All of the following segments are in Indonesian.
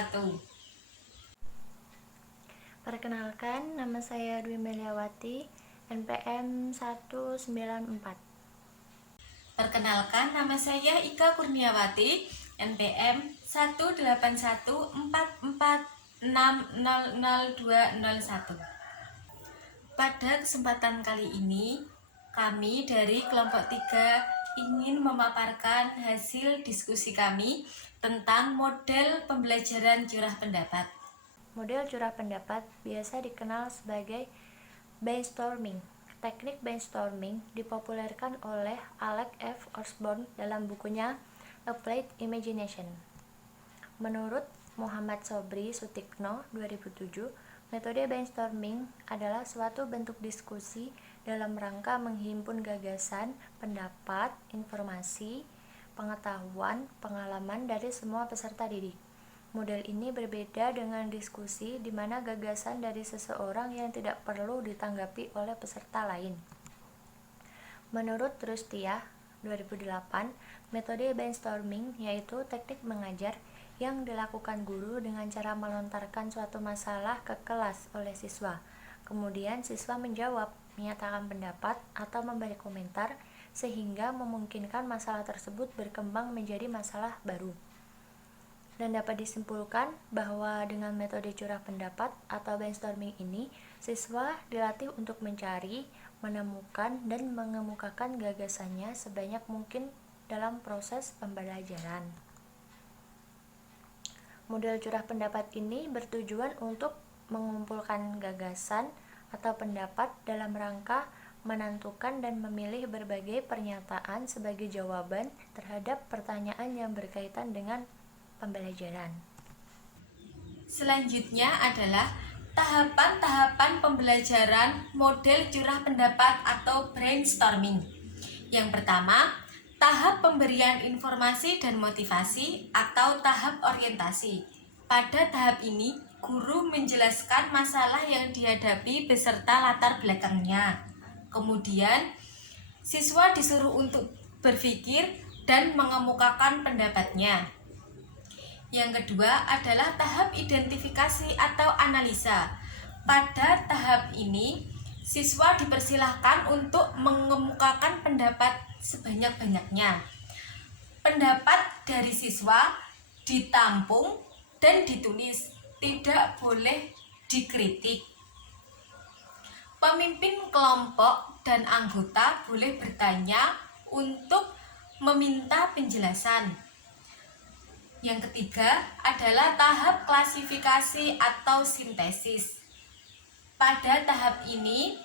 wabarakatuh. Perkenalkan, nama saya Dwi Meliawati, NPM 194. Perkenalkan, nama saya Ika Kurniawati, NPM 18144600201. Pada kesempatan kali ini, kami dari kelompok 3 ingin memaparkan hasil diskusi kami tentang model pembelajaran curah pendapat. Model curah pendapat biasa dikenal sebagai brainstorming. Teknik brainstorming dipopulerkan oleh Alex F. Osborne dalam bukunya Applied Imagination. Menurut Muhammad Sobri Sutikno 2007, metode brainstorming adalah suatu bentuk diskusi dalam rangka menghimpun gagasan, pendapat, informasi, pengetahuan, pengalaman dari semua peserta didik. Model ini berbeda dengan diskusi di mana gagasan dari seseorang yang tidak perlu ditanggapi oleh peserta lain. Menurut Rustiah 2008, metode brainstorming yaitu teknik mengajar yang dilakukan guru dengan cara melontarkan suatu masalah ke kelas oleh siswa. Kemudian siswa menjawab, menyatakan pendapat, atau memberi komentar sehingga memungkinkan masalah tersebut berkembang menjadi masalah baru. Dan dapat disimpulkan bahwa dengan metode curah pendapat atau brainstorming ini, siswa dilatih untuk mencari, menemukan, dan mengemukakan gagasannya sebanyak mungkin dalam proses pembelajaran. Model curah pendapat ini bertujuan untuk mengumpulkan gagasan atau pendapat dalam rangka menentukan dan memilih berbagai pernyataan sebagai jawaban terhadap pertanyaan yang berkaitan dengan pembelajaran. Selanjutnya adalah tahapan-tahapan pembelajaran model curah pendapat atau brainstorming. Yang pertama, tahap pemberian informasi dan motivasi atau tahap orientasi. Pada tahap ini, guru menjelaskan masalah yang dihadapi beserta latar belakangnya. Kemudian, siswa disuruh untuk berpikir dan mengemukakan pendapatnya. Yang kedua adalah tahap identifikasi atau analisa. Pada tahap ini, siswa dipersilahkan untuk mengemukakan pendapat sebanyak-banyaknya. Pendapat dari siswa ditampung dan ditulis, tidak boleh dikritik. Pemimpin kelompok dan anggota boleh bertanya untuk meminta penjelasan. Yang ketiga adalah tahap klasifikasi atau sintesis. Pada tahap ini,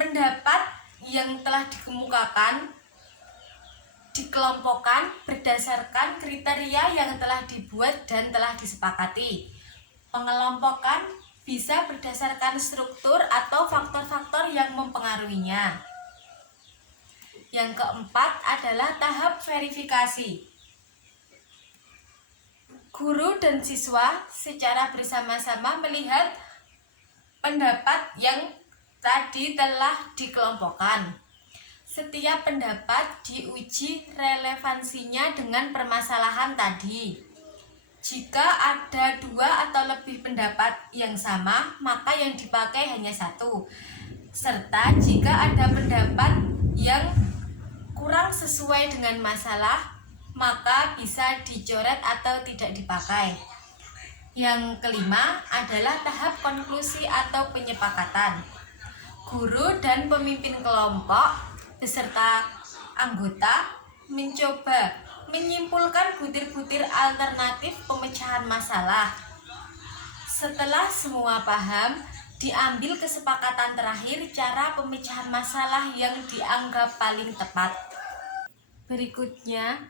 pendapat yang telah dikemukakan dikelompokkan berdasarkan kriteria yang telah dibuat dan telah disepakati. Pengelompokan bisa berdasarkan struktur atau faktor-faktor yang mempengaruhinya. Yang keempat adalah tahap verifikasi. Guru dan siswa secara bersama-sama melihat pendapat yang tadi telah dikelompokkan. Setiap pendapat diuji relevansinya dengan permasalahan tadi. Jika ada 2 atau lebih pendapat yang sama, maka yang dipakai hanya 1. Serta jika ada pendapat yang kurang sesuai dengan masalah, maka bisa dicoret atau tidak dipakai. Yang kelima adalah tahap konklusi atau penyepakatan. Guru dan pemimpin kelompok beserta anggota mencoba menyimpulkan butir-butir alternatif pemecahan masalah. Setelah semua paham, diambil kesepakatan terakhir cara pemecahan masalah yang dianggap paling tepat. Berikutnya,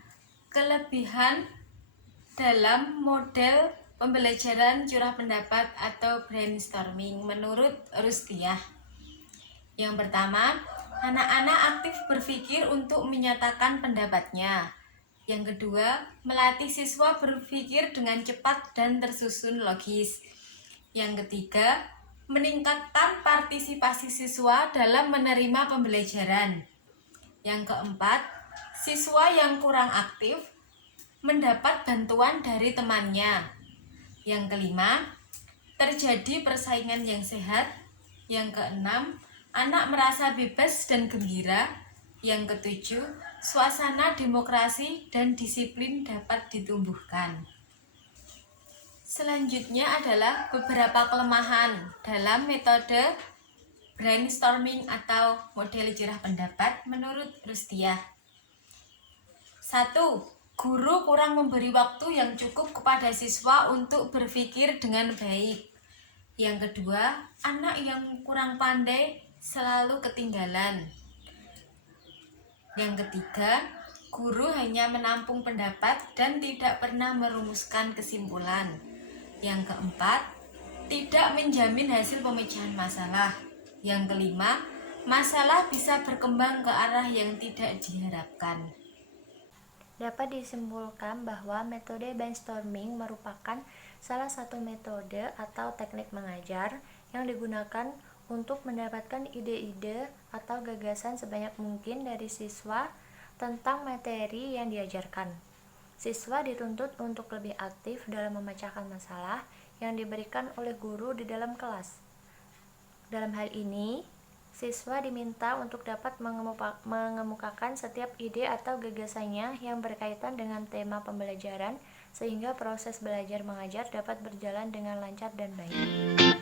kelebihan dalam model pembelajaran curah pendapat atau brainstorming menurut Rustiah. Yang pertama, anak-anak aktif berpikir untuk menyatakan pendapatnya. Yang kedua, melatih siswa berpikir dengan cepat dan tersusun logis. Yang ketiga, meningkatkan partisipasi siswa dalam menerima pembelajaran. Yang keempat, siswa yang kurang aktif mendapat bantuan dari temannya. Yang kelima, terjadi persaingan yang sehat. Yang keenam, anak merasa bebas dan gembira. Yang ketujuh, suasana demokrasi dan disiplin dapat ditumbuhkan. Selanjutnya adalah beberapa kelemahan dalam metode brainstorming atau model cerah pendapat menurut Rustiah. 1. Guru kurang memberi waktu yang cukup kepada siswa untuk berpikir dengan baik. Yang kedua, anak yang kurang pandai selalu ketinggalan. Yang ketiga, guru hanya menampung pendapat dan tidak pernah merumuskan kesimpulan. Yang keempat, tidak menjamin hasil pemecahan masalah. Yang kelima, masalah bisa berkembang ke arah yang tidak diharapkan. Dapat disimpulkan bahwa metode brainstorming merupakan salah satu metode atau teknik mengajar yang digunakan untuk mendapatkan ide-ide atau gagasan sebanyak mungkin dari siswa tentang materi yang diajarkan. Siswa dituntut untuk lebih aktif dalam memecahkan masalah yang diberikan oleh guru di dalam kelas. Dalam hal ini, siswa diminta untuk dapat mengemukakan setiap ide atau gagasannya yang berkaitan dengan tema pembelajaran sehingga proses belajar mengajar dapat berjalan dengan lancar dan baik.